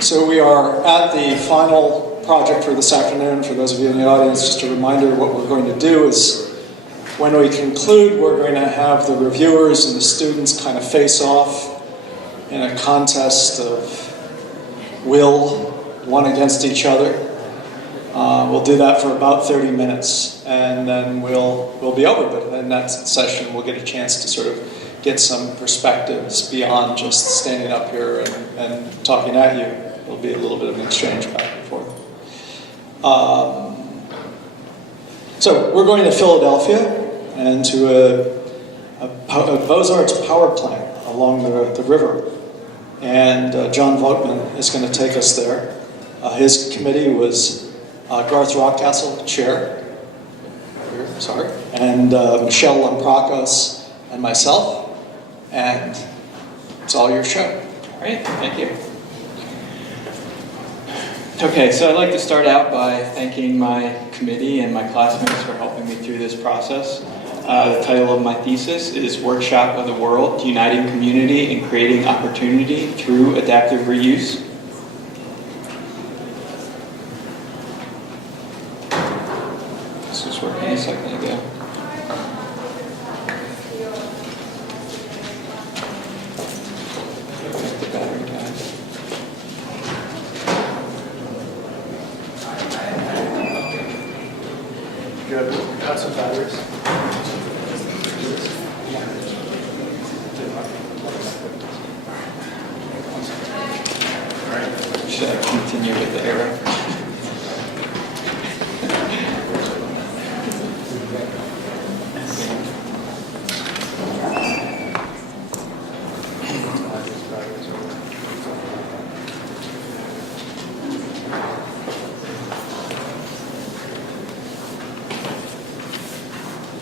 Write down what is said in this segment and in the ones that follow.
So we are at the final project for this afternoon. For those of you in the audience, just a reminder, what we're going to do is when we conclude, we're going to have the reviewers and the students kind of face off in a contest of will, one against each other. We'll do that for about 30 minutes, and then we'll be over. But in that session, we'll get a chance to sort of get some perspectives beyond just standing up here and talking at you. It'll be a little bit of an exchange back and forth. So we're going to Philadelphia and to a Beaux-Arts power plant along the river. And John Vogtman is going to take us there. His committee was Garth Rockcastle, chair, sorry, and Michelle Lamprakos and myself. And it's all your show. All right, thank you. Okay, so I'd like to start out by thanking my committee and my classmates for helping me through this process. The title of my thesis is Workshop of the World, Uniting Community and Creating Opportunity Through Adaptive Reuse. This was working a second ago. The battery died. Good. Got some batteries. Should I continue with the arrow?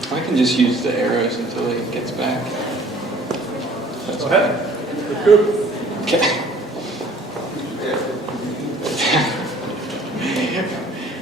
I can just use the arrows until it gets back. That's Go ahead. Good. Okay.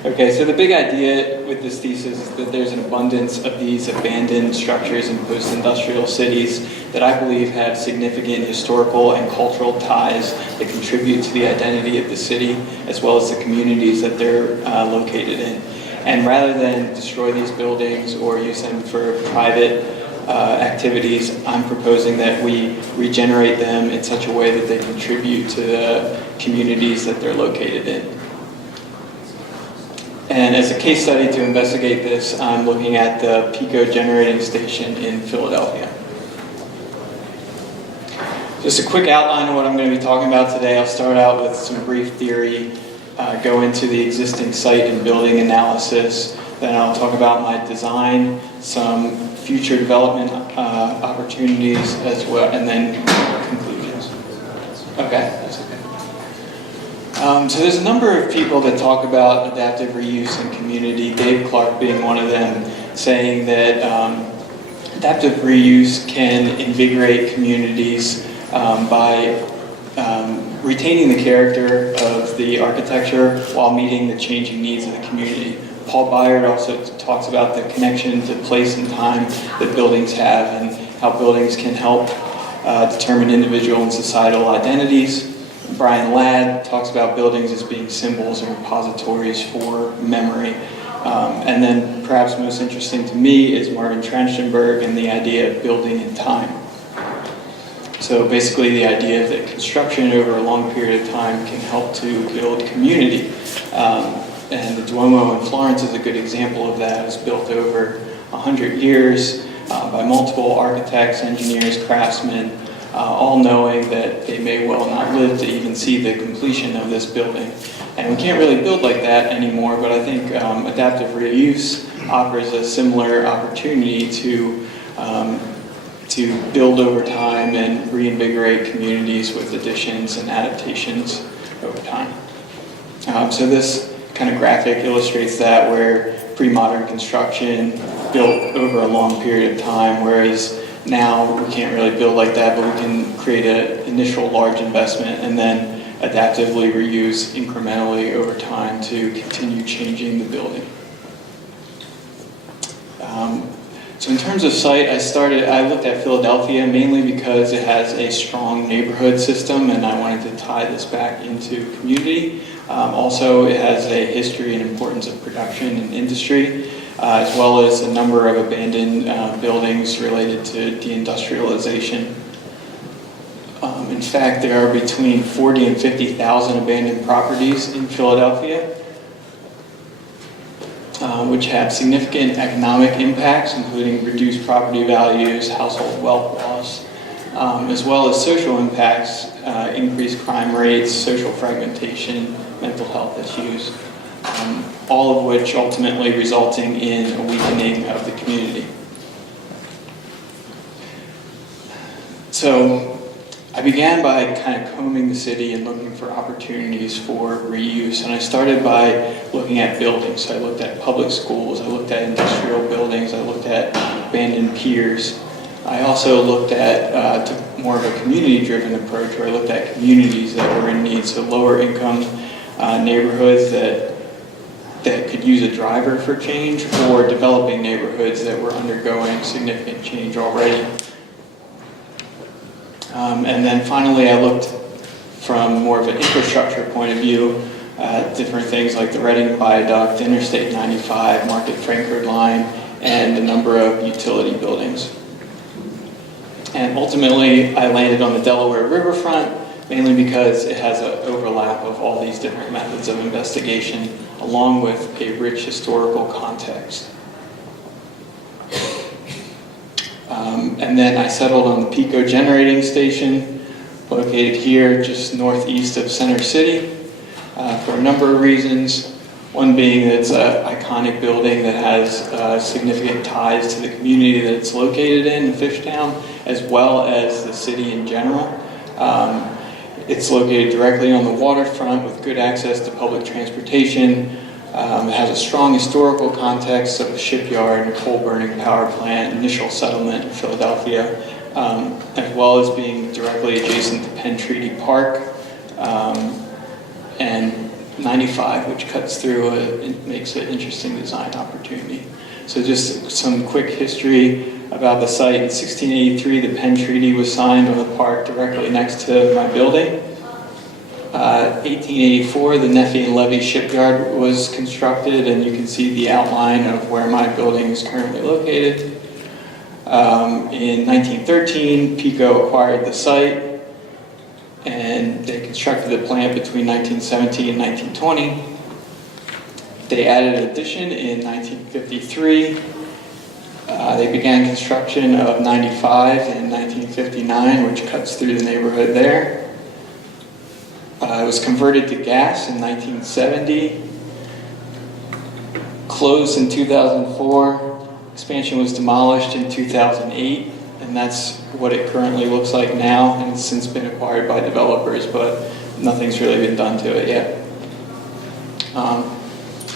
Okay, so the big idea with this thesis is that there's an abundance of these abandoned structures in post-industrial cities that I believe have significant historical and cultural ties that contribute to the identity of the city, as well as the communities that they're located in. And rather than destroy these buildings or use them for private activities, I'm proposing that we regenerate them in such a way that they contribute to the communities that they're located in. And as a case study to investigate this, I'm looking at the Pico generating station in Philadelphia. Just a quick outline of what I'm going to be talking about today. I'll start out with some brief theory, go into the existing site and building analysis, then I'll talk about my design, some future development opportunities as well, and then conclusions. Okay, that's okay. So there's a number of people that talk about adaptive reuse and community, Dave Clark being one of them, saying that adaptive reuse can invigorate communities by retaining the character of the architecture while meeting the changing needs of the community. Paul Byard also talks about the connection to place and time that buildings have and how buildings can help determine individual and societal identities. Brian Ladd talks about buildings as being symbols and repositories for memory. And then perhaps most interesting to me is Marvin Transtenberg and the idea of building in time. So basically the idea that construction over a long period of time can help to build community. And the Duomo in Florence is a good example of that. It was built over 100 years by multiple architects, engineers, craftsmen, all knowing that they may well not live to even see the completion of this building. And we can't really build like that anymore, but I think adaptive reuse offers a similar opportunity to build over time and reinvigorate communities with additions and adaptations over time. So this kind of graphic illustrates that, where pre-modern construction built over a long period of time, whereas now we can't really build like that, but we can create an initial large investment and then adaptively reuse incrementally over time to continue changing the building. So in terms of site, I looked at Philadelphia mainly because it has a strong neighborhood system, and I wanted to tie this back into community. Also, it has a history and importance of production and industry, as well as a number of abandoned buildings related to deindustrialization. In fact, there are between 40 and 50,000 abandoned properties in Philadelphia, which have significant economic impacts, including reduced property values, household wealth loss, as well as social impacts, increased crime rates, social fragmentation, mental health issues, all of which ultimately resulting in a weakening of the community. So I began by kind of combing the city and looking for opportunities for reuse, and I started by looking at buildings. So I looked at public schools, I looked at industrial buildings, I looked at abandoned piers. I also looked at took more of a community-driven approach, where I looked at communities that were in need, so lower income neighborhoods that could use a driver for change, or developing neighborhoods that were undergoing significant change already. And then finally, I looked from more of an infrastructure point of view at different things like the Reading Viaduct, Interstate 95, Market Frankford Line, and a number of utility buildings. And ultimately, I landed on the Delaware riverfront, mainly because it has an overlap of all these different methods of investigation, along with a rich historical context. And then I settled on the Pico Generating Station, located here just northeast of Center City, for a number of reasons. One being that it's an iconic building that has significant ties to the community that it's located in Fishtown, as well as the city in general. It's located directly on the waterfront with good access to public transportation. It has a strong historical context of a shipyard and a coal-burning power plant, initial settlement in Philadelphia, as well as being directly adjacent to Penn Treaty Park, and 95, which cuts through it makes an interesting design opportunity. So just some quick history about the site. In 1683, the Penn Treaty was signed on the park directly next to my building. 1884, the Nephi and Levy shipyard was constructed, and you can see the outline of where my building is currently located. In 1913, Pico acquired the site, and they constructed the plant between 1917 and 1920. They added an addition in 1953. They began construction of 95 in 1959, which cuts through the neighborhood there. It was converted to gas in 1970, closed in 2004, expansion was demolished in 2008, and that's what it currently looks like now, and it's since been acquired by developers, but nothing's really been done to it yet.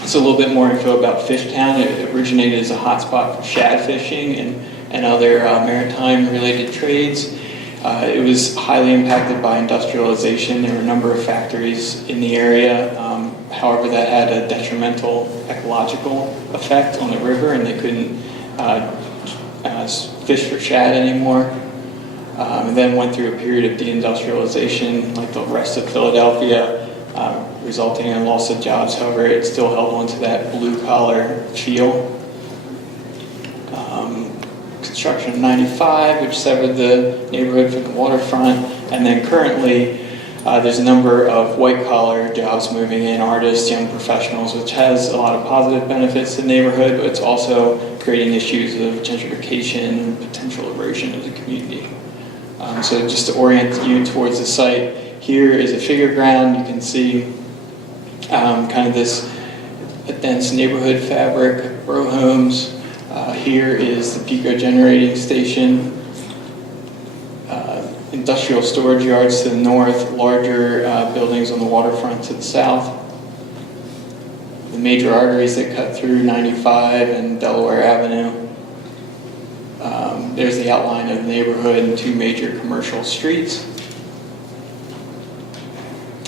So a little bit more info about Fishtown. It originated as a hotspot for shad fishing and other maritime-related trades. It was highly impacted by industrialization. There were a number of factories in the area. However, that had a detrimental ecological effect on the river, and they couldn't fish for shad anymore. And then went through a period of deindustrialization, like the rest of Philadelphia, resulting in loss of jobs. However, it still held on to that blue-collar feel. Construction of 95, which severed the neighborhood from the waterfront, and then currently there's a number of white-collar jobs moving in, artists, young professionals, which has a lot of positive benefits to the neighborhood, but it's also creating issues of gentrification and potential erosion of the community. So just to orient you towards the site, here is a figure ground. You can see kind of this dense neighborhood fabric, row homes. Here is the Pico Generating Station, industrial storage yards to the north, larger buildings on the waterfront to the south. The major arteries that cut through 95 and Delaware Avenue. There's the outline of the neighborhood and two major commercial streets.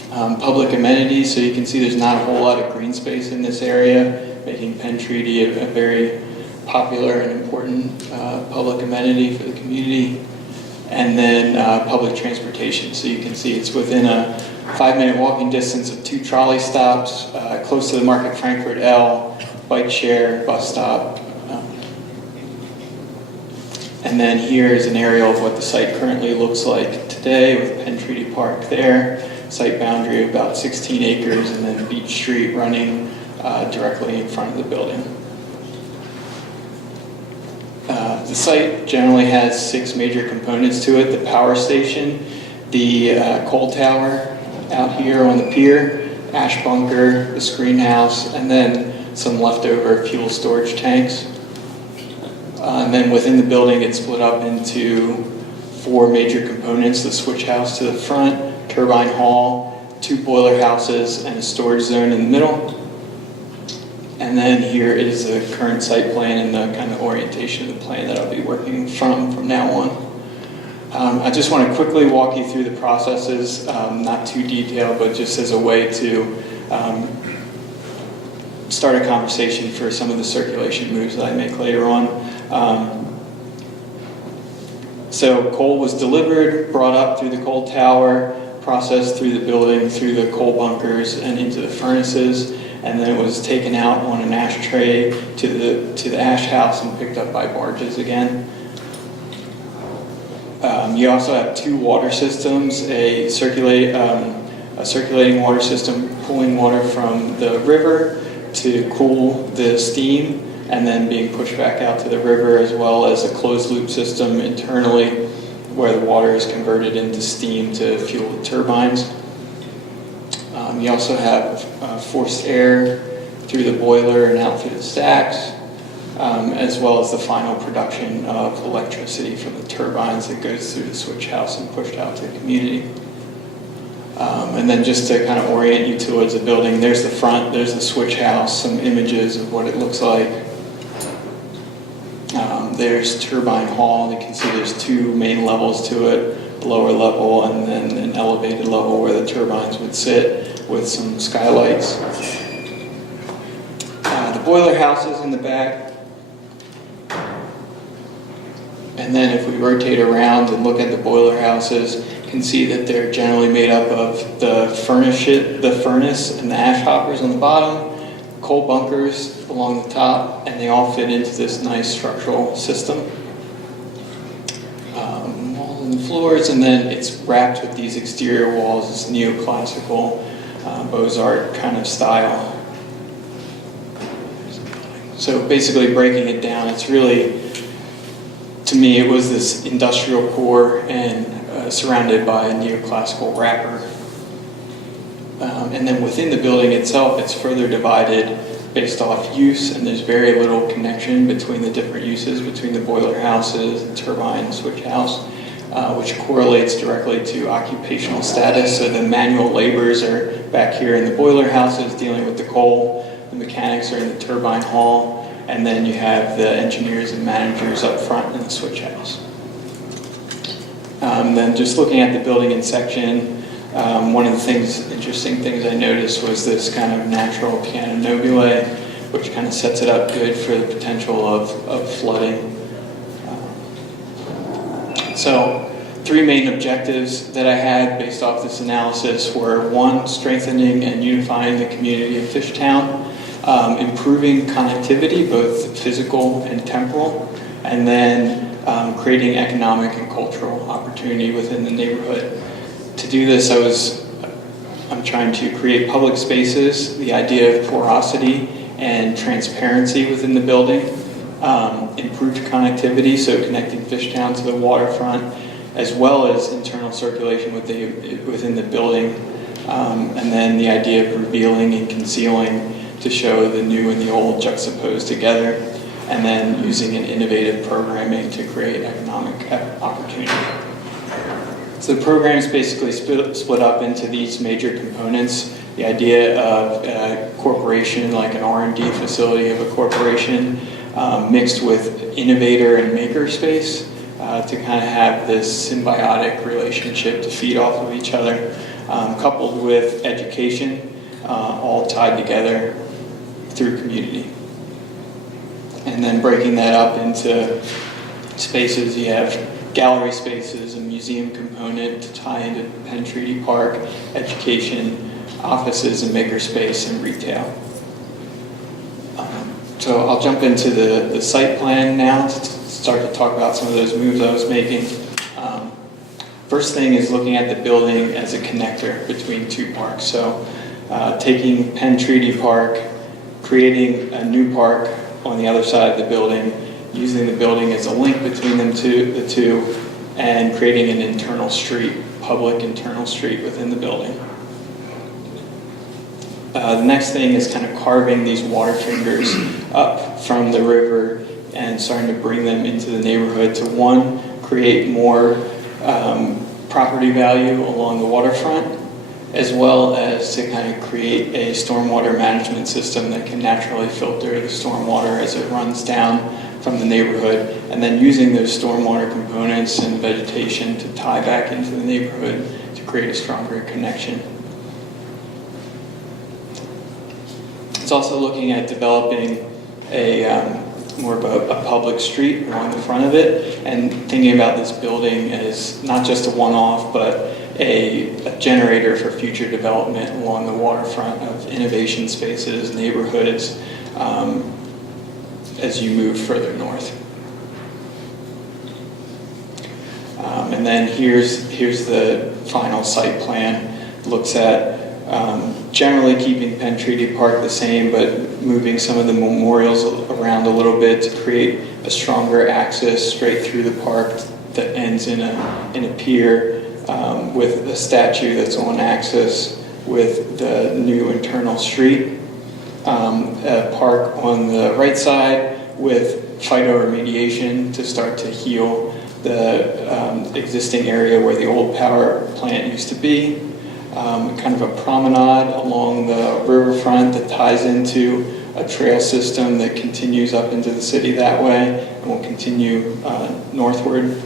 Public amenities, so you can see there's not a whole lot of green space in this area, making Penn Treaty a very popular and important public amenity for the community. And then public transportation. So you can see it's within a 5-minute walking distance of 2 trolley stops, close to the Market Frankfurt L, bike share, bus stop. And then here is an aerial of what the site currently looks like today with Penn Treaty Park there, site boundary of about 16 acres, and then Beach Street running directly in front of the building. The site generally has 6 major components to it: the power station, the coal tower out here on the pier, ash bunker, the screen house, and then some leftover fuel storage tanks. And then within the building, it's split up into 4 major components: the switch house to the front, turbine hall, 2 boiler houses, and a storage zone in the middle. And then here is the current site plan and the kind of orientation of the plan that I'll be working from now on. I just want to quickly walk you through the processes, not too detailed, but just as a way to start a conversation for some of the circulation moves that I make later on. So coal was delivered, brought up through the coal tower, processed through the building, through the coal bunkers, and into the furnaces. And then it was taken out on an ash tray to the ash house and picked up by barges again. You also have 2 water systems: a circulating water system pulling water from the river to cool the steam, and then being pushed back out to the river, as well as a closed loop system internally where the water is converted into steam to fuel the turbines. You also have forced air through the boiler and out through the stacks, as well as the final production of electricity from the turbines that goes through the switch house and pushed out to the community. And then just to kind of orient you towards the building, there's the front, there's the switch house, some images of what it looks like. There's turbine hall. You can see there's 2 main levels to it, a lower level and then an elevated level where the turbines would sit, with some skylights. The boiler house is in the back. And then if we rotate around and look at the boiler houses, you can see that they're generally made up of the furnace and the ash hoppers on the bottom, coal bunkers along the top, and they all fit into this nice structural system. Walls and floors, and then it's wrapped with these exterior walls, this neoclassical Beaux-Arts kind of style. So basically breaking it down, it's really, to me, it was this industrial core and surrounded by a neoclassical wrapper. And then within the building itself, it's further divided based off use, and there's very little connection between the different uses, between the boiler houses, the turbine, and switch house, which correlates directly to occupational status. So the manual laborers are back here in the boiler houses dealing with the coal, the mechanics are in the turbine hall, and then you have the engineers and managers up front in the switch house. Then just looking at the building in section, one of the interesting things I noticed was this kind of natural piano nobile, which kind of sets it up good for the potential of flooding. So 3 main objectives that I had based off this analysis were: 1, strengthening and unifying the community of Fishtown, improving connectivity, both physical and temporal, and then creating economic and cultural opportunity within the neighborhood. To do this, I'm trying to create public spaces, the idea of porosity and transparency within the building, improved connectivity, so connecting Fishtown to the waterfront, as well as internal circulation within the building, and then the idea of revealing and concealing to show the new and the old juxtaposed together, and then using an innovative programming to create economic opportunity. So the program is basically split up into these major components. The idea of a corporation, like an R&D facility of a corporation, mixed with innovator and maker space to kind of have this symbiotic relationship to feed off of each other, coupled with education, all tied together through community. And then breaking that up into spaces, you have gallery spaces, a museum component to tie into Penn Treaty Park, education, offices and makerspace, and retail. So I'll jump into the site plan now to start to talk about some of those moves I was making. First thing is looking at the building as a connector between two parks. So taking Penn Treaty Park, creating a new park on the other side of the building, using the building as a link between the two, and creating an internal street, public internal street within the building. The next thing is kind of carving these water fingers up from the river and starting to bring them into the neighborhood to, one, create more property value along the waterfront, as well as to kind of create a stormwater management system that can naturally filter the stormwater as it runs down from the neighborhood, and then using those stormwater components and vegetation to tie back into the neighborhood to create a stronger connection. It's also looking at developing more of a public street along the front of it, and thinking about this building as not just a one-off, but a generator for future development along the waterfront of innovation spaces, neighborhoods, as you move further north. And then here's the final site plan. Looks at generally keeping Penn Treaty Park the same, but moving some of the memorials around a little bit to create a stronger access straight through the park that ends in a pier with a statue that's on access with the new internal street. A park on the right side with phytoremediation to start to heal the existing area where the old power plant used to be. Kind of a promenade along the riverfront that ties into a trail system that continues up into the city that way and will continue northward.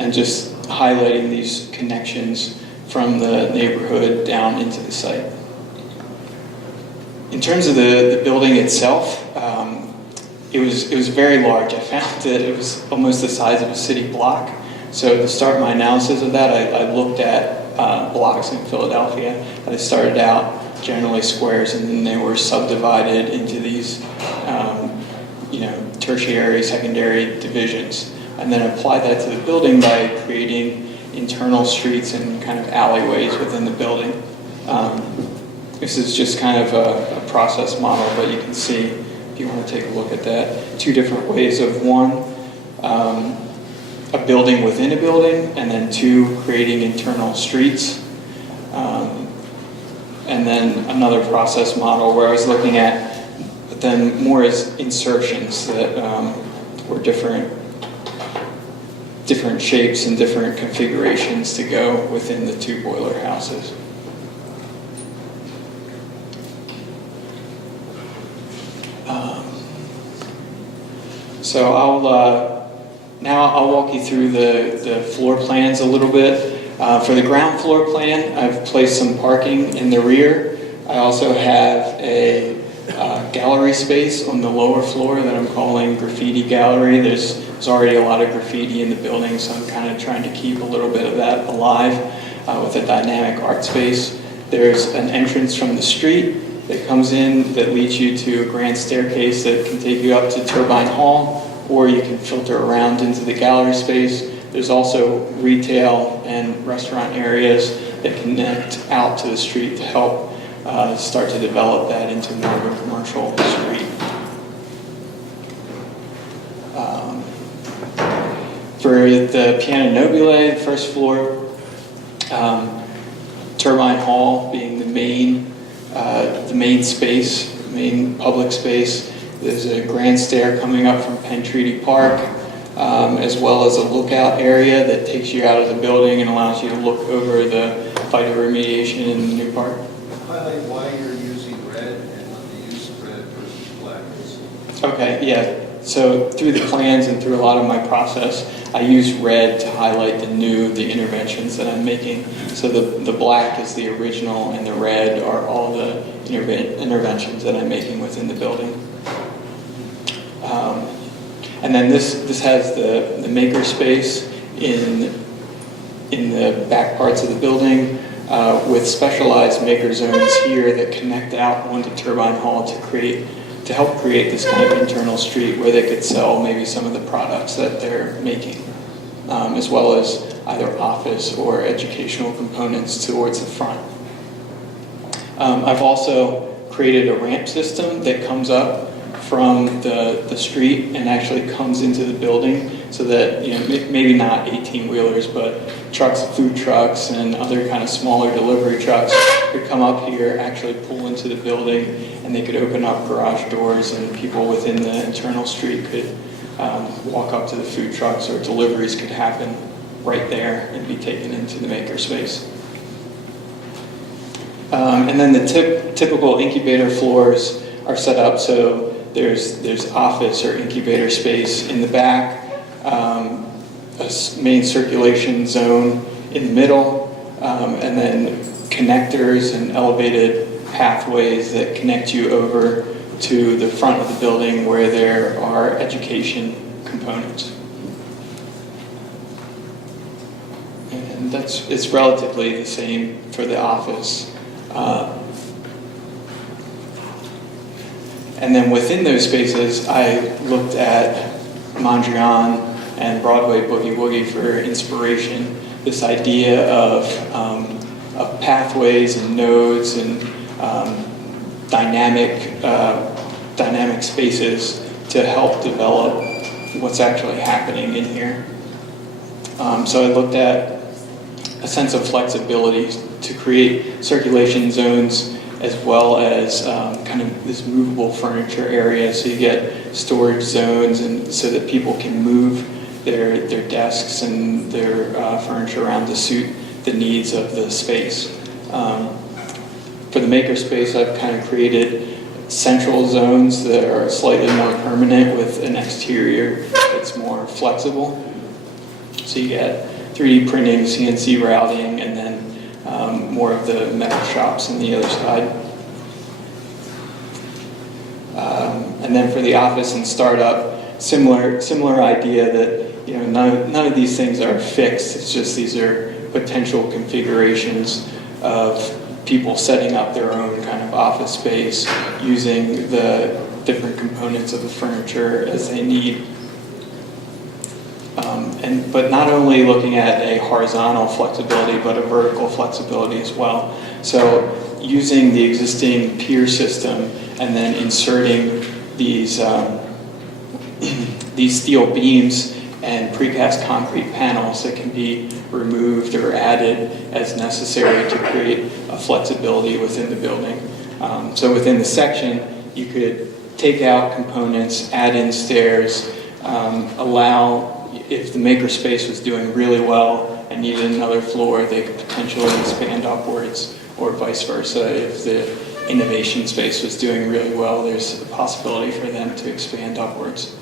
And just highlighting these connections from the neighborhood down into the site. In terms of the building itself, it was very large. I found that it was almost the size of a city block. So to start my analysis of that, I looked at blocks in Philadelphia. They started out generally squares, and then they were subdivided into these tertiary, secondary divisions. And then applied that to the building by creating internal streets and kind of alleyways within the building. This is just kind of a process model, but you can see, if you want to take a look at that, two different ways of, one, a building within a building, and then two, creating internal streets. And then another process model where I was looking at them more as insertions that were different shapes and different configurations to go within the two boiler houses. So I'll walk you through the floor plans a little bit. For the ground floor plan, I've placed some parking in the rear. I also have a gallery space on the lower floor that I'm calling graffiti gallery. There's already a lot of graffiti in the building, so I'm kind of trying to keep a little bit of that alive with a dynamic art space. There's an entrance from the street that comes in that leads you to a grand staircase that can take you up to Turbine Hall, or you can filter around into the gallery space. There's also retail and restaurant areas that connect out to the street to help start to develop that into more of a commercial street. For the Piano Nobile, the first floor, Turbine Hall being the main space, the main public space. There's a grand stair coming up from Penn Treaty Park, as well as a lookout area that takes you out of the building and allows you to look over the phytoremediation in the new park. Highlight why you're using red and not the use of red versus black. Okay, yeah. So through the plans and through a lot of my process, I use red to highlight the interventions that I'm making. So the black is the original, and the red are all the interventions that I'm making within the building. And then this has the maker space in the back parts of the building with specialized maker zones here that connect out onto Turbine Hall to help create this kind of internal street where they could sell maybe some of the products that they're making, as well as either office or educational components towards the front. I've also created a ramp system that comes up from the street and actually comes into the building so that, maybe not 18-wheelers, but trucks, food trucks, and other kind of smaller delivery trucks could come up here, actually pull into the building, and they could open up garage doors, and people within the internal street could walk up to the food trucks, or deliveries could happen right there and be taken into the makerspace. And then the typical incubator floors are set up so there's office or incubator space in the back, a main circulation zone in the middle, and then connectors and elevated pathways that connect you over to the front of the building where there are education components. And it's relatively the same for the office. And then within those spaces, I looked at Mondrian and Broadway Boogie Woogie for inspiration. This idea of pathways and nodes and dynamic spaces to help develop what's actually happening in here. So I looked at a sense of flexibility to create circulation zones as well as kind of this movable furniture area, so you get storage zones and so that people can move their desks and their furniture around to suit the needs of the space. For the makerspace, I've kind of created central zones that are slightly more permanent with an exterior that's more flexible. So you get 3D printing, CNC routing, and then more of the metal shops on the other side. And then for the office and startup, similar idea that none of these things are fixed. It's just these are potential configurations of people setting up their own kind of office space using the different components of the furniture as they need. But not only looking at a horizontal flexibility, but a vertical flexibility as well. So using the existing pier system and then inserting these steel beams and precast concrete panels that can be removed or added as necessary to create a flexibility within the building. So within the section, you could take out components, add in stairs, allow, if the makerspace was doing really well and needed another floor, they could potentially expand upwards, or vice versa. If the innovation space was doing really well, there's a possibility for them to expand upwards.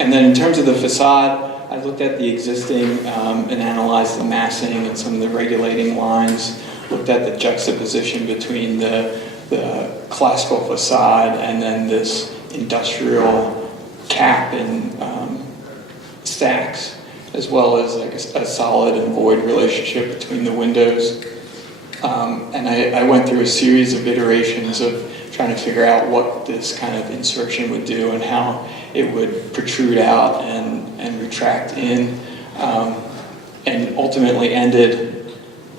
And then in terms of the facade, I looked at the existing and analyzed the massing and some of the regulating lines, looked at the juxtaposition between the classical facade and then this industrial cap and stacks, as well as like a solid and void relationship between the windows. And I went through a series of iterations of trying to figure out what this kind of insertion would do and how it would protrude out and retract in, and ultimately ended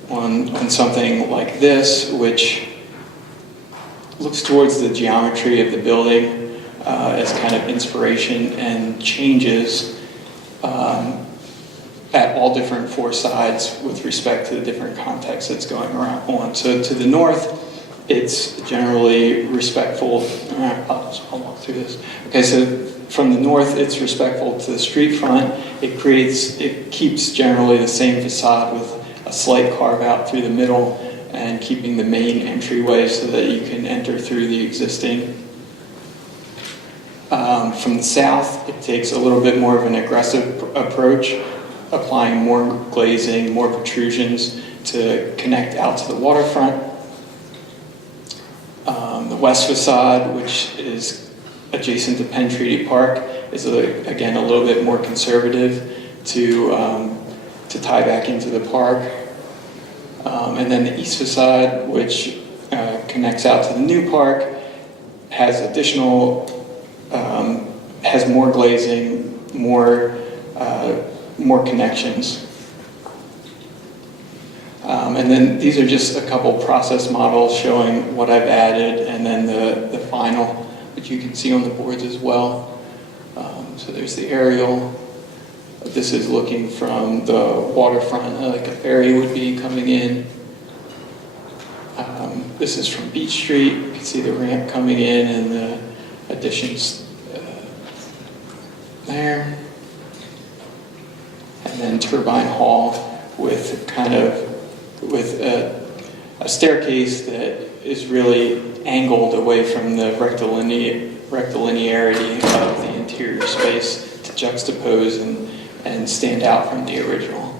on something like this, which looks towards the geometry of the building as kind of inspiration and changes at all different four sides with respect to the different contexts that's going on. So to the north, it's generally respectful. I'll walk through this. Okay, so from the north, it's respectful to the street front. It keeps generally the same facade with a slight carve out through the middle and keeping the main entryway so that you can enter through the existing From the south, it takes a little bit more of an aggressive approach, applying more glazing, more protrusions to connect out to the waterfront. The west facade, which is adjacent to Penn Treaty Park, is again a little bit more conservative to tie back into the park. And then the east facade, which connects out to the new park, has additional, has more glazing, more connections. And then these are just a couple process models showing what I've added, and then the final, which you can see on the boards as well. So there's the aerial. This is looking from the waterfront, like a ferry would be coming in. This is from Beach Street. You can see the ramp coming in and the additions there. And then Turbine Hall with a staircase that is really angled away from the rectilinearity of the interior space to juxtapose and stand out from the original.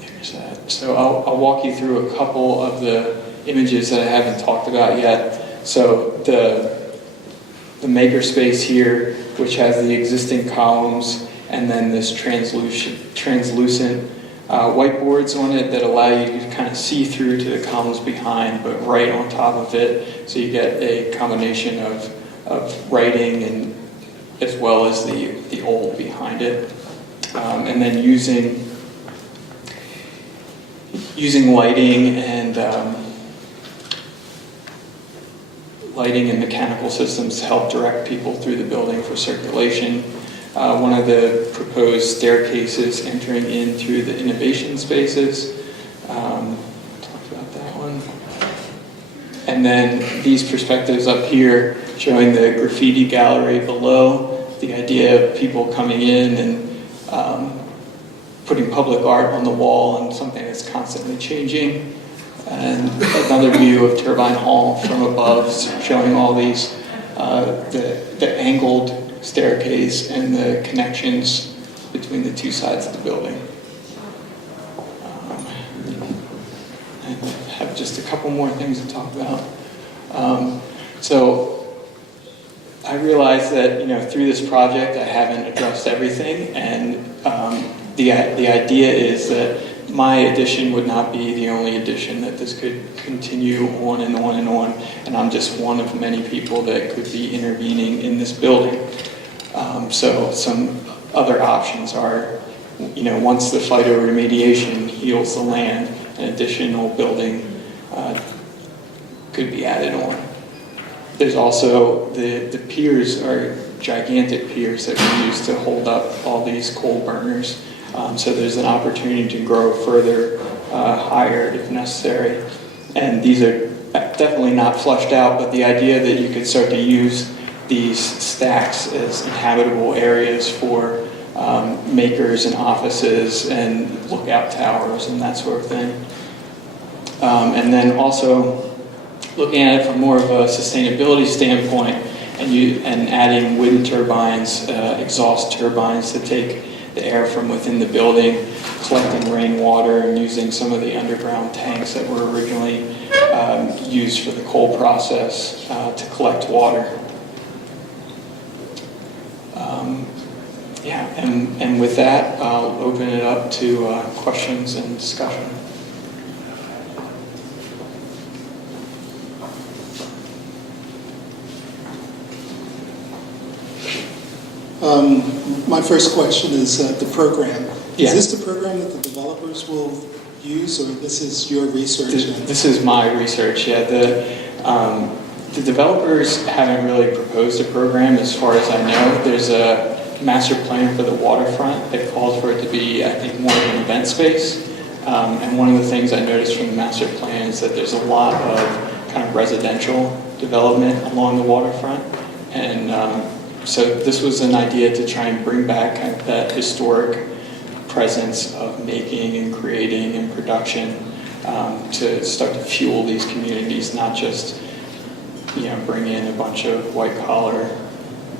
There's that. So I'll walk you through a couple of the images that I haven't talked about yet. So the makerspace here, which has the existing columns and then this translucent whiteboards on it that allow you to kind of see through to the columns behind, but right on top of it, so you get a combination of writing and as well as the old behind it, and then using lighting and mechanical systems to help direct people through the building for circulation. One of the proposed staircases entering in through the innovation spaces. Talked about that one. And then these perspectives up here showing the graffiti gallery below, the idea of people coming in and putting public art on the wall and something that's constantly changing. And another view of Turbine Hall from above showing all these, the angled staircase and the connections between the two sides of the building. I have just a couple more things to talk about. So I realized that through this project I haven't addressed everything, and the idea is that my addition would not be the only addition, that this could continue on and on and on, and I'm just one of many people that could be intervening in this building. So some other options are, once the phytoremediation heals the land, an additional building could be added on. There's also the piers are gigantic piers that we use to hold up all these coal burners. So there's an opportunity to grow further higher if necessary. And these are definitely not flushed out, but the idea that you could start to use these stacks as inhabitable areas for makers and offices and lookout towers and that sort of thing. And then also looking at it from more of a sustainability standpoint and adding wind turbines, exhaust turbines to take the air from within the building, collecting rainwater and using some of the underground tanks that were originally used for the coal process to collect water. And with that, I'll open it up to questions and discussion. My first question is the program. Yeah. Is this the program that the developers will use, or this is your research? This is my research, yeah. The developers haven't really proposed a program as far as I know. There's a master plan for the waterfront that calls for it to be, I think, more of an event space. And one of the things I noticed from the master plan is that there's a lot of kind of residential development along the waterfront. And so this was an idea to try and bring back kind of that historic presence of making and creating and production to start to fuel these communities, not just bring in a bunch of white collar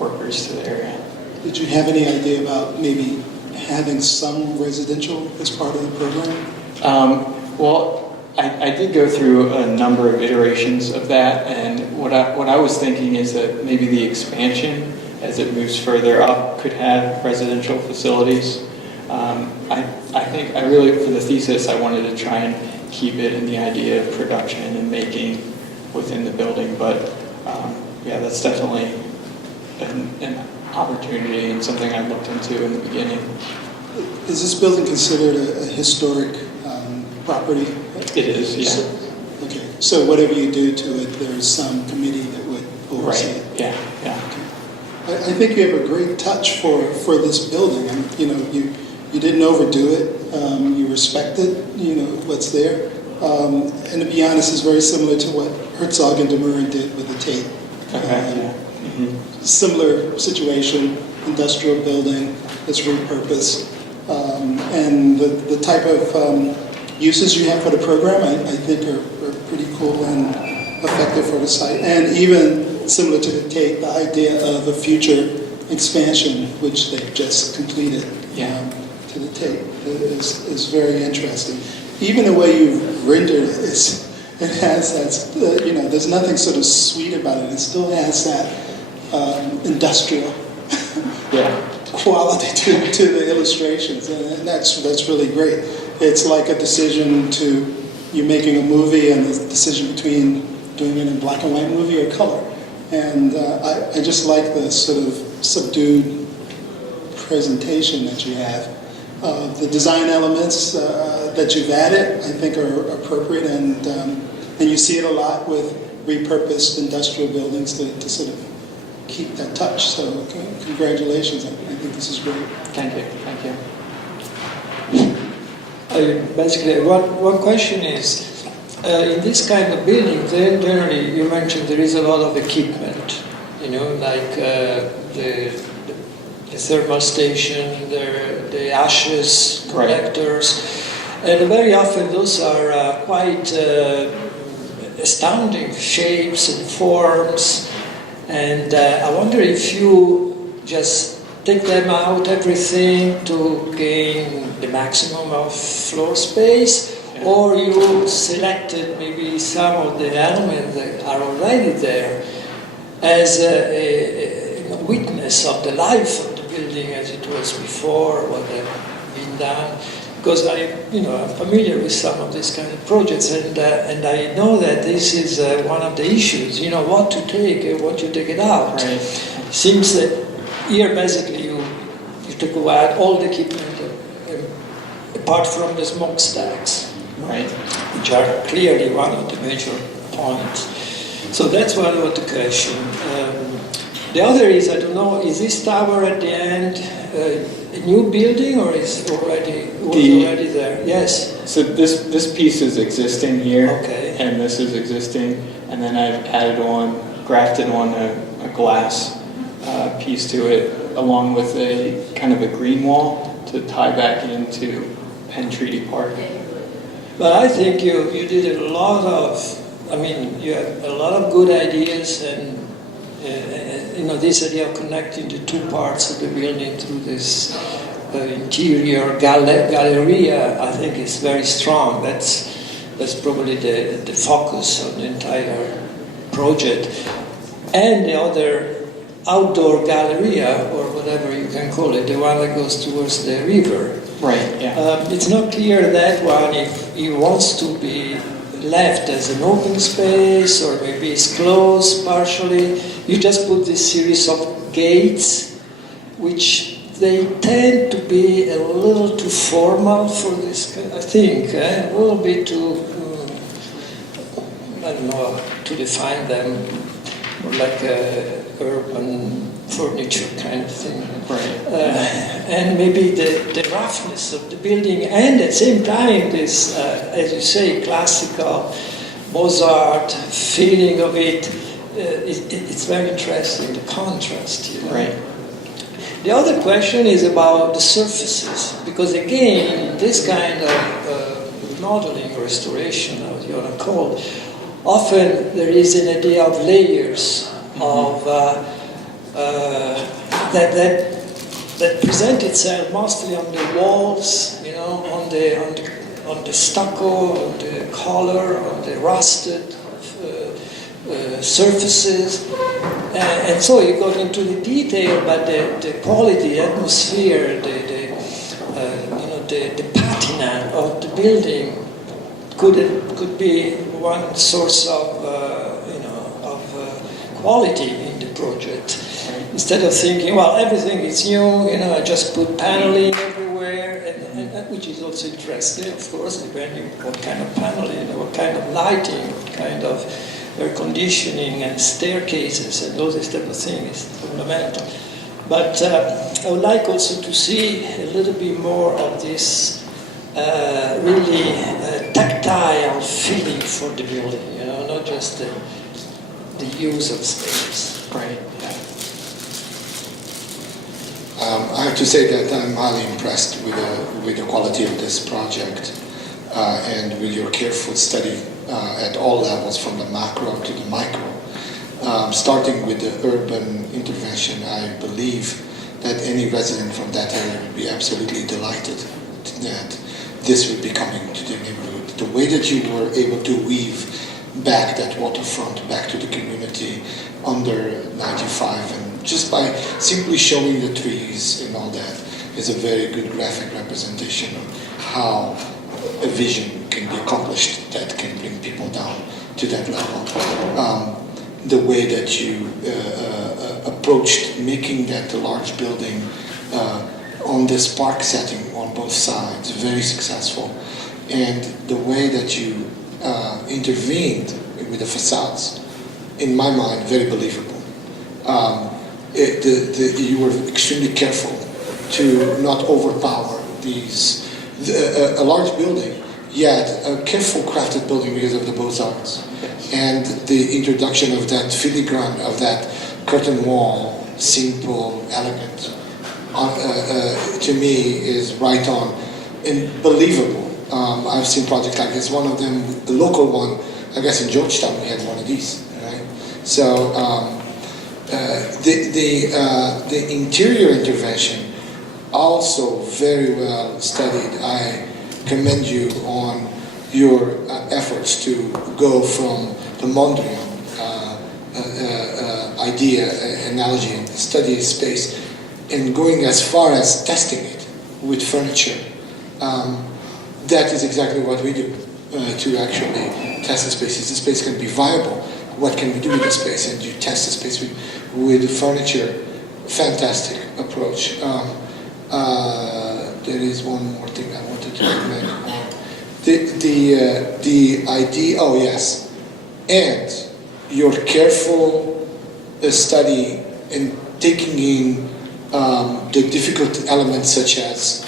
workers to the area. Did you have any idea about maybe having some residential as part of the program? Well, I did go through a number of iterations of that, and what I was thinking is that maybe the expansion, as it moves further up, could have residential facilities. I think I really, for the thesis, I wanted to try and keep it in the idea of production and making within the building, but yeah, that's definitely an opportunity and something I looked into in the beginning. Is this building considered a historic property? It is, yeah. Okay, so whatever you do to it, there's some committee that would oversee Right, it? yeah, yeah. Okay. I think you have a great touch for this building, and you didn't overdo it. You respected what's there, and to be honest, it's very similar to what Herzog and de Meuron did with the Tate. Okay, yeah. Similar situation, industrial building that's repurposed, and the type of uses you have for the program, I think are pretty cool and effective for the site. And even similar to the Tate, the idea of a future expansion, which they've just completed to the Tate, is very interesting. Even the way you've rendered it it has that, there's nothing sort of sweet about it. It still has that industrial quality to the illustrations, and that's really great. It's like a decision you're making a movie, and the decision between doing it in black and white movie or color. And I just like the sort of subdued presentation that you have. The design elements that you've added, I think, are appropriate, and you see it a lot with repurposed industrial buildings to sort of keep that touch. So congratulations. I think this is great. Thank you, thank you. Basically, one question is, in this kind of building, then generally, you mentioned there is a lot of equipment, like the thermal station, the ashes collectors, and very often those are quite astounding shapes and forms, and I wonder if you just take them out, everything, to gain the maximum of floor space, or you selected maybe some of the elements that are already there as a witness of the life of the building as it was before, what had been done. Because I'm familiar with some of these kind of projects, and I know that this is one of the issues. What to take and what you take it out. Right. Seems that here basically you took out all the equipment apart from the smokestacks, Right. which are clearly one of the major points. So that's one of the question. The other is, I don't know, is this tower at the end a new building, or is already there? Yes. So this piece is existing here, Okay. and this is existing, and then I've grafted on a glass piece to it, along with a kind of a green wall to tie back into Penn Treaty Park. But I think you did a lot of, you had a lot of good ideas, and this idea of connecting the two parts of the building through this interior galleria, I think is very strong. That's probably the focus of the entire project. And the other outdoor galleria, or whatever you can call it, the one that goes towards the river. Right, yeah. It's not clear that one, if it wants to be left as an open space, or maybe it's closed partially. You just put this series of gates, which they tend to be a little too formal for this, I think, a little bit too, I don't know, to define them, more like urban furniture kind of thing. Right. And maybe the roughness of the building, and at the same time this, as you say, classical Mozart feeling of it. It's very interesting, the contrast. Right. The other question is about the surfaces, because again, in this kind of modeling or restoration, as you want to call it, often there is an idea of layers of that present itself mostly on the walls, on the stucco, on the color, on the rusted surfaces, and so you got into the detail, but the quality, the atmosphere, the patina of the building could be one source of quality in the project. Instead of thinking, well, everything is new, I just put paneling everywhere, and which is also interesting, of course, depending what kind of paneling, what kind of lighting, what kind of air conditioning and staircases and all this type of thing is fundamental. But I would like also to see a little bit more of this really tactile feeling for the building, not just the use of space. Right. I have to say that I'm highly impressed with the quality of this project and with your careful study at all levels, from the macro to the micro. Starting with the urban intervention, I believe that any resident from that area would be absolutely delighted that this would be coming to the neighborhood. The way that you were able to weave back that waterfront back to the community under 95, and just by simply showing the trees and all that is a very good graphic representation of how a vision can be accomplished that can bring people down to that level. The way that you approached making that large building on this park setting on both sides, very successful, and the way that you intervened with the facades, in my mind, very believable. You were extremely careful to not overpower a large building, yet a careful crafted building because of the Beaux-Arts. And the introduction of that filigrane, of that curtain wall, simple, elegant, to me is right on and believable. I've seen projects like this. One of them, the local one, I guess in Georgetown we had one of these, right? So the interior intervention also very well studied. I commend you on your efforts to go from the Mondrian analogy, and study space, and going as far as testing it with furniture. That is exactly what we do to actually test the space. Is the space can be viable? What can we do with the space? And you test the space with furniture. Fantastic approach. There is one more thing I wanted to comment on. The idea, oh yes, and your careful study in taking in the difficult elements such as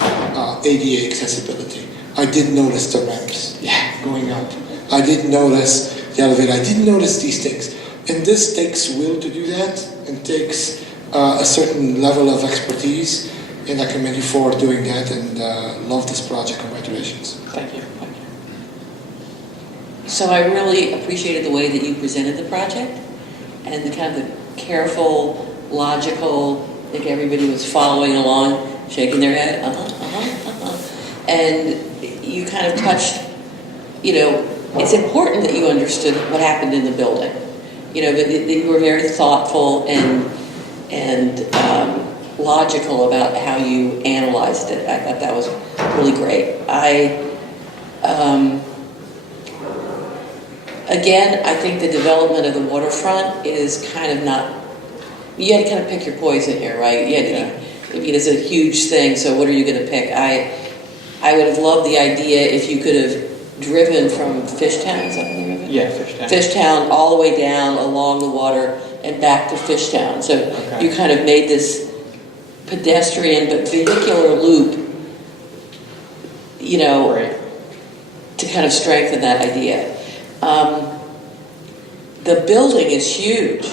ADA accessibility. I did notice the ramps going up. I did notice the elevator. I did notice these things. And this takes will to do that, and takes a certain level of expertise. And I commend you for doing that, and love this project. Congratulations. Thank you. So I really appreciated the way that you presented the project, and the kind of the careful, logical, I think everybody was following along, shaking their head, and you kind of touched, it's important that you understood what happened in the building, that you were very thoughtful and logical about how you analyzed it. I thought that was really great. Again, I think the development of the waterfront is kind of not, you had to kind of pick your poison here, right? It's a huge thing, so what are you going to pick? I would have loved the idea if you could have driven from Fishtown, is that the name of it? Yeah, Fishtown. Fishtown all the way down along the water and back to Fishtown. So you kind of made this pedestrian but vehicular loop, Right. to kind of strengthen that idea. The building is huge,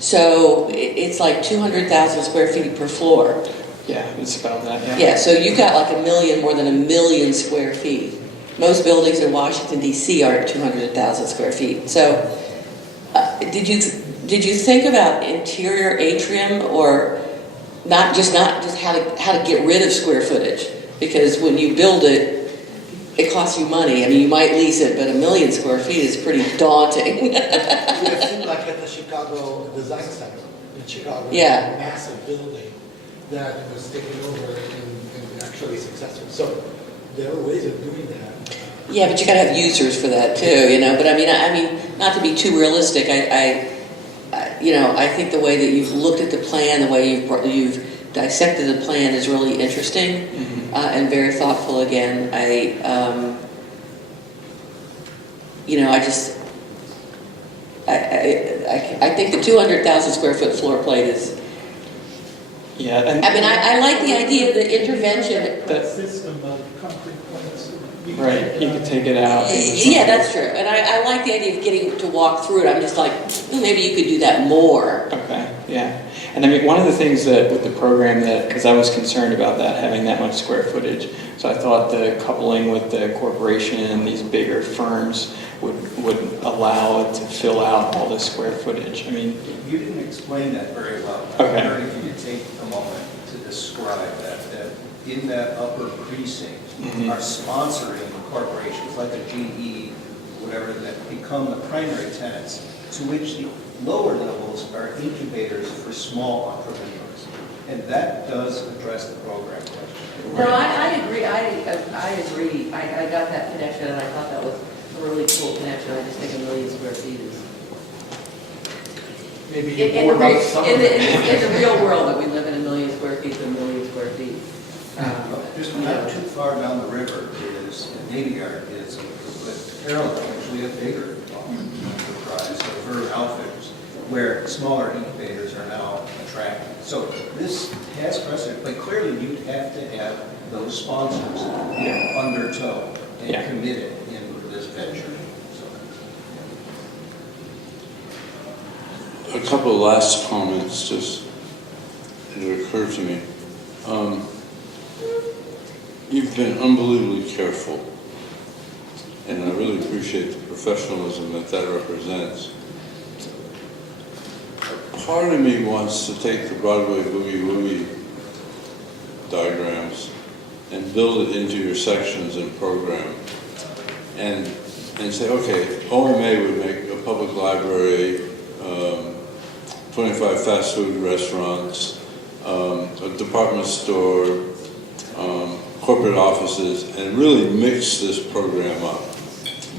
so it's like 200,000 square feet per floor. Yeah, it's about that. Yeah, so you got like more than a million square feet. Most buildings in Washington D.C. are 200,000 square feet. So, did did you think about interior atrium, or not just how to get rid of square footage? Because when you build it, it costs you money. I mean, you might lease it, but 1 million square feet is pretty daunting. It seemed like at the Chicago Design Center in Chicago, Yeah. a massive building that was taken over and actually successful. So there are ways of doing that. Yeah, but you gotta have users for that too, you know. But I mean, not to be too realistic. I think the way that you've looked at the plan, the way you've dissected the plan is really interesting and very thoughtful. Again, I think the 200,000 square foot floor plate is. Yeah, and I like the idea of the intervention. that System of concrete points. right, you could take it out. Yeah, that's true. And I like the idea of getting to walk through it. I'm just like, maybe you could do that more. Okay, yeah. And I mean, one of the things that with the program because I was concerned about that, having that much square footage, so I thought the coupling with the corporation and these bigger firms would allow it to fill out all the square footage. I mean, You didn't explain that very well. Okay. I'm wondering if you could take a moment to describe that in that upper precinct are sponsoring corporations like a GE, whatever, that become the primary tenants, to which the lower levels are incubators for small entrepreneurs. And that does address the program question. No, I agree. I agree. I got that connection, and I thought that was a really cool connection. I just think 1 million square feet is. Maybe In the real world that we live in, 1 million square feet is 1 million square feet. Just not too far down the river is Navy Yard is, but Carroll actually a bigger enterprise, so for outfitters, where smaller incubators are now attracted. So this has precedent, but clearly you'd have to have those sponsors undertow and committed in this venture. So. A couple of last comments just it occurred to me. You've been unbelievably careful, and I really appreciate the professionalism that represents. Part of me wants to take the Broadway Boogie Woogie diagrams and build it into your sections and program, and say, okay, OMA would make a public library, 25 fast food restaurants, a department store, corporate offices, and really mix this program up.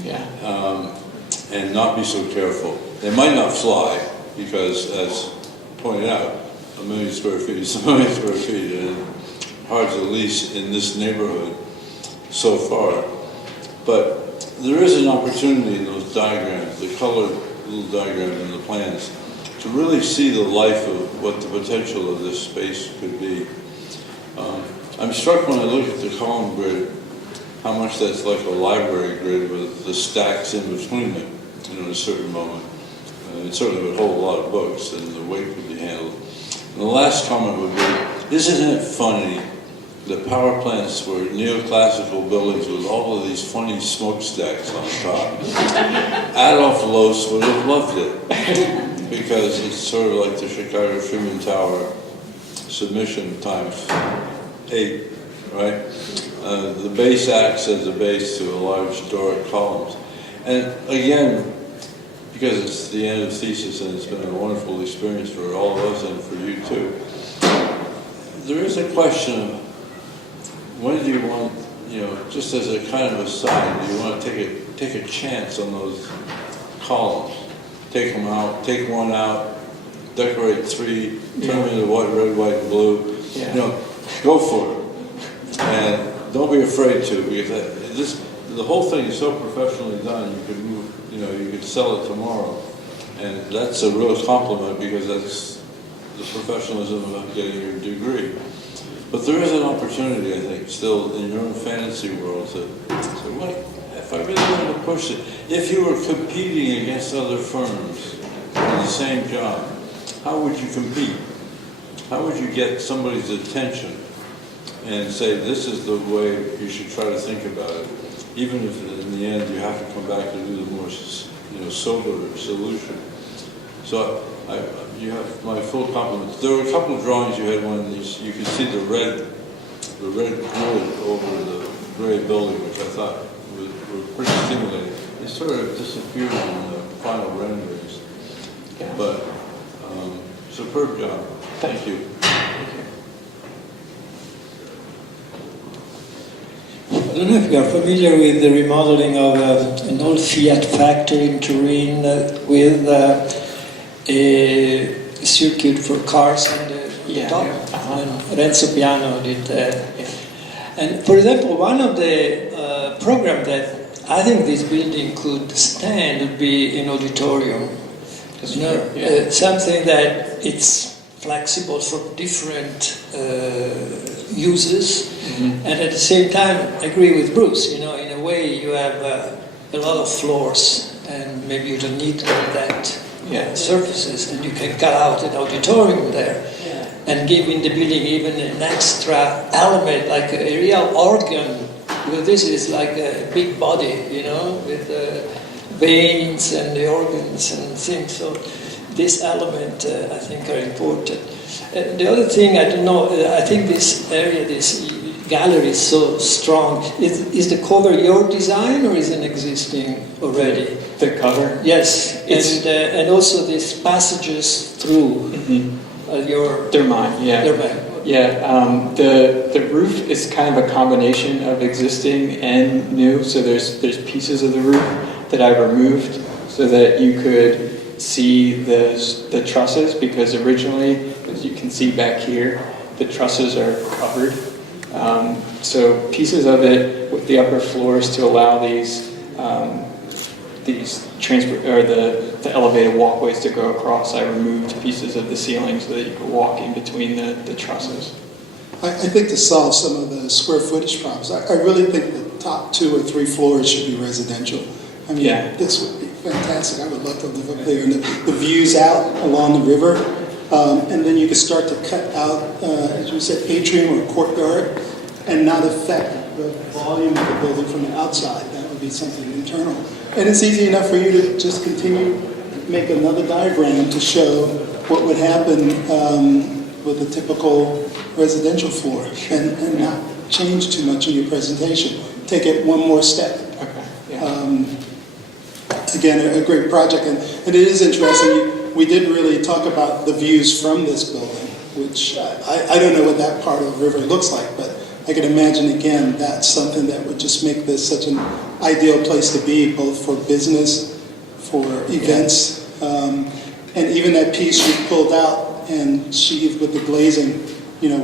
Yeah. And not be so careful. They might not fly because, as pointed out, 1 million square feet is 1 million square feet, and hard to lease in this neighborhood so far. But there is an opportunity in those diagrams, the colored little diagrams in the plans, to really see the life of what the potential of this space could be. I'm struck when I look at the column grid, how much that's like a library grid with the stacks in between them, at a certain moment. It certainly would hold a lot of books and the weight could be handled. And the last comment would be, isn't it funny that power plants were neoclassical buildings with all of these funny smokestacks on top? Adolf Loos would have loved it because it's sort of like the Chicago Truman Tower submission times 8, right? The base acts as a base to a large Doric columns. And again, because it's the end of thesis and it's been a wonderful experience for all of us and for you too, there is a question of when do you want, just as a kind of aside, do you want to take a chance on those columns? Take them out, take one out, decorate 3, turn them into white, red, white, and blue. Yeah. Go for it. And don't be afraid to, because the whole thing is so professionally done, you could move, you could sell it tomorrow. And that's a real compliment because that's the professionalism of getting your degree. But there is an opportunity, I think, still in your own fantasy world to say, what if I really wanted to push it? If you were competing against other firms in the same job, how would you compete? How would you get somebody's attention and say, this is the way you should try to think about it, even if in the end you have to come back to do the more sober solution. So you have my full compliments. There were a couple of drawings you had. One of these, you could see the red grid over the gray building, which I thought were pretty stimulating. They sort of disappeared in the final renderings. Yeah. But superb job. Thank you. I don't know if you are familiar with the remodeling of an old Fiat factory in Turin with a circuit for cars on the top. And Renzo Piano did that. And for example, one of the programs that I think this building could stand would be an auditorium. Something that it's flexible for different uses, and at the same time, I agree with Bruce. In a way, you have a lot of floors, and maybe you don't need that surfaces, and you can cut out an auditorium there, and give in the building even an extra element, like a real organ. Because this is like a big body, with veins and the organs and things. So this element, I think, are important. The other thing, I don't know, I think this area, this gallery is so strong. Is the cover your design or is it existing already? The cover? Yes, and also these passages through They're mine, yeah. They're mine. Yeah, the roof is kind of a combination of existing and new. So there's pieces of the roof that I removed so that you could see the trusses, because originally, as you can see back here, the trusses are covered. So pieces of it with the upper floors to allow these the elevated walkways to go across. I removed pieces of the ceiling so that you could walk in between the trusses. I think to solve some of the square footage problems, I really think the top 2 or 3 floors should be residential. I mean, this would be fantastic. I would love to live up there. And the views out along the river, and then you could start to cut out, as you said, atrium or courtyard, and not affect the volume of the building from the outside. That would be something internal. And it's easy enough for you to just continue, make another diagram to show what would happen with a typical residential floor, and not change too much in your presentation. Take it one more step. Okay. Yeah. Again, a great project, and it is interesting. We did really talk about the views from this building, which I don't know what that part of the river looks like, but I can imagine, again, that's something that would just make this such an ideal place to be, both for business, for events, and even that piece you pulled out and sheathed with the glazing,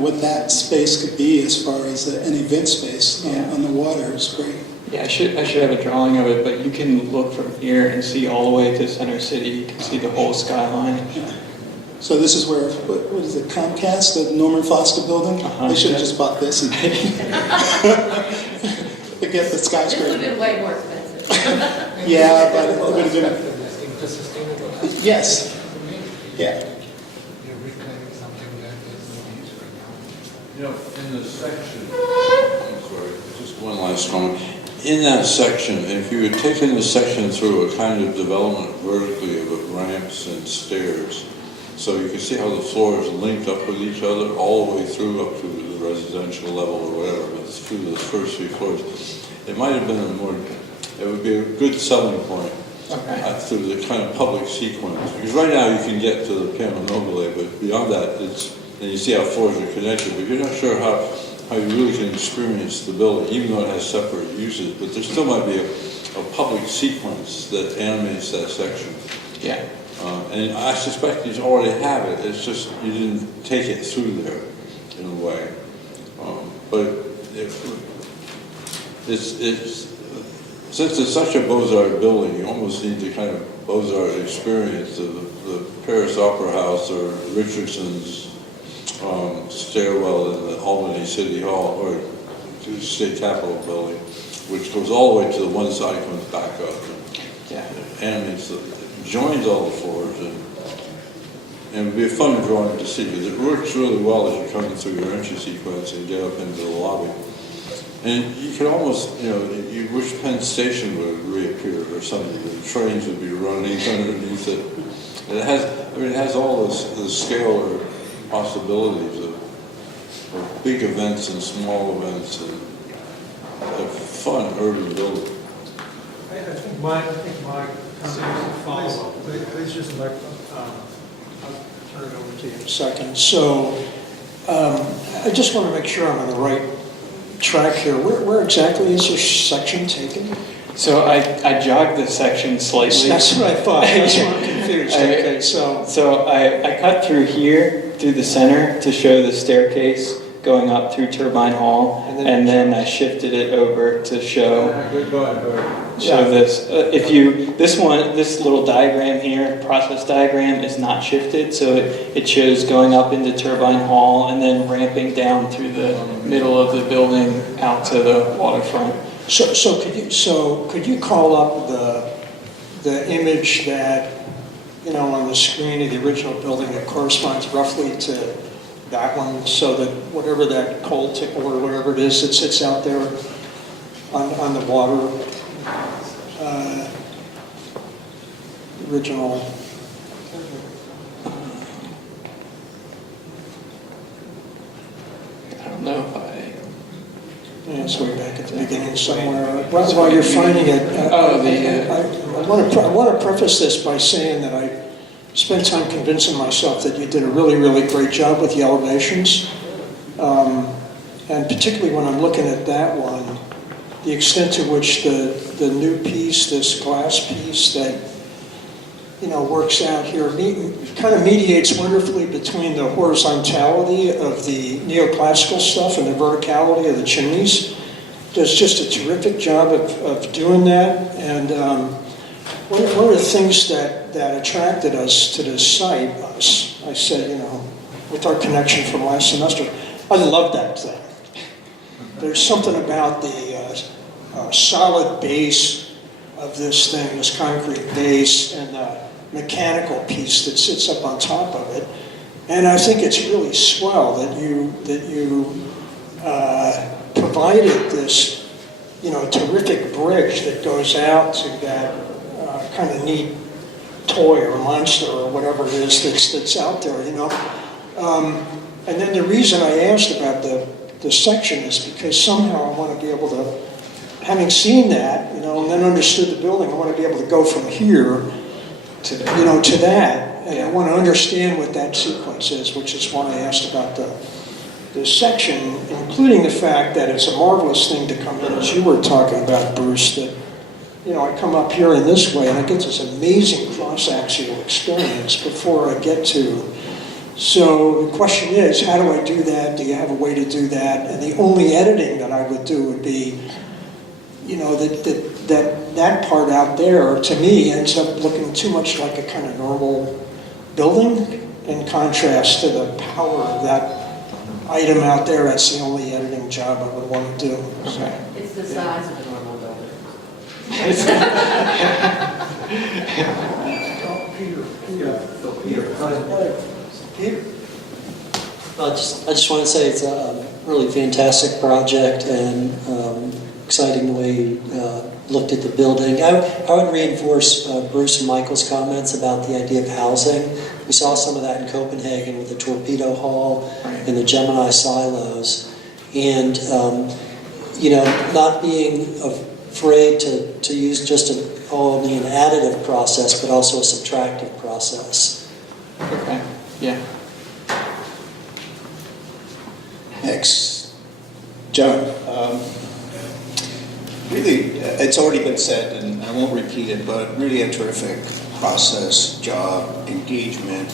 what that space could be as far as an event space on the water is great. Yeah, I should have a drawing of it, but you can look from here and see all the way to Center City. You can see the whole skyline. Yeah. So this is where, what is it, Comcast, the Norman Foster building? They should have just bought this and forget the skyscraper. It would have been way more expensive. Yeah, but it would have been. Yes. Yeah. In the section, I'm sorry, just one last comment. In that section, if you had taken the section through a kind of development vertically of ramps and stairs, so you can see how the floors linked up with each other all the way through up to the residential level or whatever, but it's through those first 3 floors, it might have been it would be a good selling point through the kind of public sequence. Because right now you can get to the Piano Nobile, but beyond that, and you see how floors are connected, but you're not sure how you really can experience the building, even though it has separate uses, but there still might be a public sequence that animates that section. Yeah. And I suspect you already have it, it's just you didn't take it through there in a way. But since it's such a Beaux-Arts building, you almost need to kind of Beaux-Arts experience of the Paris Opera House or Richardson's stairwell in the Albany City Hall, or to the State Capitol building, which goes all the way to the one side, comes back up, and animates joins all the floors, and it'd be a fun drawing to see, because it works really well as you're coming through your entry sequence and get up into the lobby. And you could almost, you wish Penn Station would reappear or something, the trains would be running underneath it. It has, I mean, it has all the scalar possibilities of big events and small events and a fun urban building. I think my comment is a follow-up. Please just let, I'll turn it over to you. in a second. So I just want to make sure I'm on the right track here. Where exactly is this section taken? So I jogged this section slightly. That's what I thought. That's why I'm confused. Okay, So I cut through here, through the center, to show the staircase going up through Turbine Hall, and then I shifted it over to show this. This little diagram here, process diagram, is not shifted, so it shows going up into Turbine Hall and then ramping down through the middle of the building out to the waterfront. So could you call up the image that, on the screen of the original building that corresponds roughly to that one, so that whatever that coal tipple or whatever it is that sits out there on the water, original. I don't know if Yeah, it's way back at the beginning somewhere. While you're finding it, I want to preface this by saying that I spent time convincing myself that you did a really, really great job with the elevations. And particularly when I'm looking at that one, the extent to which the new piece, this glass piece that, works out here, kind of mediates wonderfully between the horizontality of the neoclassical stuff and the verticality of the chimneys. Does just a terrific job of doing that. And one of the things that attracted us to this site, I said, with our connection from last semester, I love that thing. There's something about the solid base of this thing, this concrete base, and the mechanical piece that sits up on top of it. And I think it's really swell that you provided this, terrific bridge that goes out to that kind of neat toy or monster or whatever it is that's out there, And then the reason I asked about the section is because somehow I want to be able to, having seen that, and then understood the building, I want to be able to go from here to that, and I want to understand what that sequence is, which is why I asked about the section, including the fact that it's a marvelous thing to come in, as you were talking about, Bruce, that, I come up here in this way and I get this amazing cross-axial experience before I get to. So the question is, how do I do that? Do you have a way to do that? And the only editing that I would do would be, that part out there, to me, ends up looking too much like a kind of normal building in contrast to the power of that item out there. That's the only editing job I would want to do. Okay. It's the size of a normal building. Peter? I just want to say it's a really fantastic project and exciting the way you looked at the building. I would reinforce Bruce and Michael's comments about the idea of housing. We saw some of that in Copenhagen with the Torpedo Hall and the Gemini silos. And, not being afraid to use just only an additive process, but also a subtractive process. Okay, yeah. Thanks. John, really, it's already been said, and I won't repeat it, but really a terrific process, job, engagement.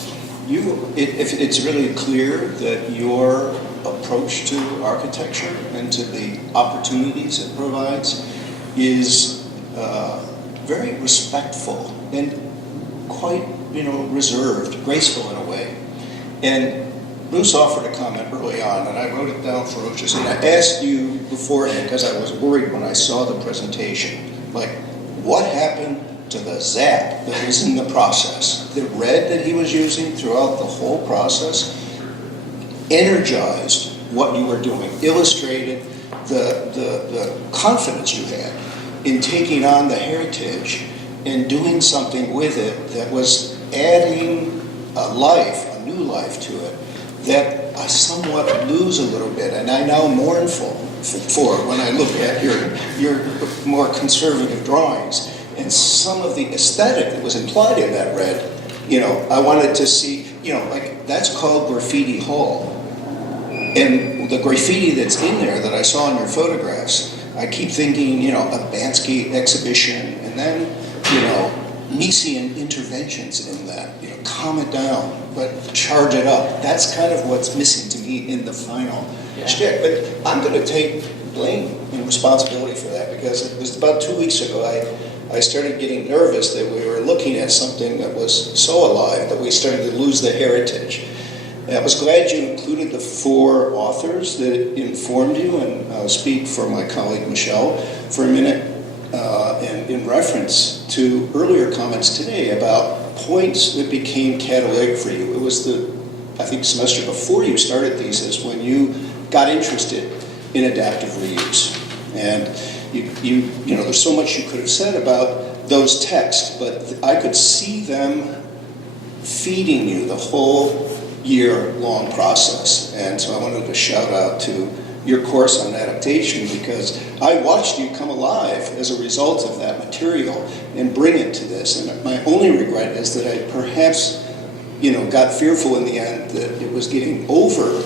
It's really clear that your approach to architecture and to the opportunities it provides is very respectful and quite, reserved, graceful in a way. And Bruce offered a comment early on, and I wrote it down ferociously. I asked you beforehand, because I was worried when I saw the presentation, what happened to the zap that was in the process? The red that he was using throughout the whole process energized what you were doing, illustrated the confidence you had in taking on the heritage and doing something with it that was adding a new life to it, that I somewhat lose a little bit, and I now mournful for when I look at your more conservative drawings and some of the aesthetic that was implied in that red. I wanted to see, like that's called Graffiti Hall. And the graffiti that's in there that I saw in your photographs, I keep thinking, a Bansky exhibition, and then, Miesian interventions in that, calm it down, but charge it up. That's kind of what's missing to me in the final shtick. But I'm going to take blame and responsibility for that, because it was about 2 weeks ago I started getting nervous that we were looking at something that was so alive that we started to lose the heritage. I was glad you included the 4 authors that informed you, and I'll speak for my colleague Michelle for a minute, and in reference to earlier comments today about points that became catalytic for you. It was I think, semester before you started thesis when you got interested in adaptive reuse. And there's so much you could have said about those texts, but I could see them feeding you the whole year-long process. And so I wanted to shout out to your course on adaptation, because I watched you come alive as a result of that material and bring it to this. And my only regret is that I perhaps, got fearful in the end that it was getting over,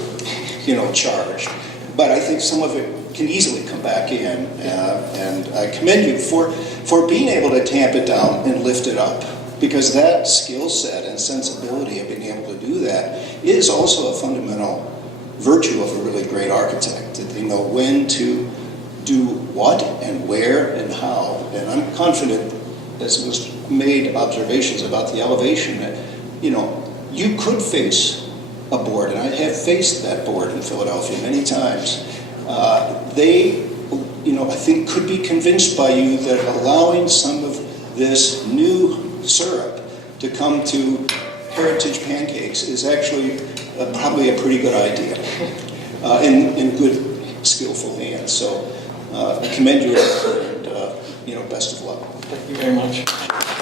charged. But I think some of it can easily come back in. And I commend you for being able to tamp it down and lift it up, because that skill set and sensibility of being able to do that is also a fundamental virtue of a really great architect, that they know when to do what and where and how. And I'm confident, as was made observations about the elevation, that you could face a board, and I have faced that board in Philadelphia many times. They, I think could be convinced by you that allowing some of this new syrup to come to heritage pancakes is actually probably a pretty good idea, in good, skillful hands. So I commend you, and best of luck. Thank you very much.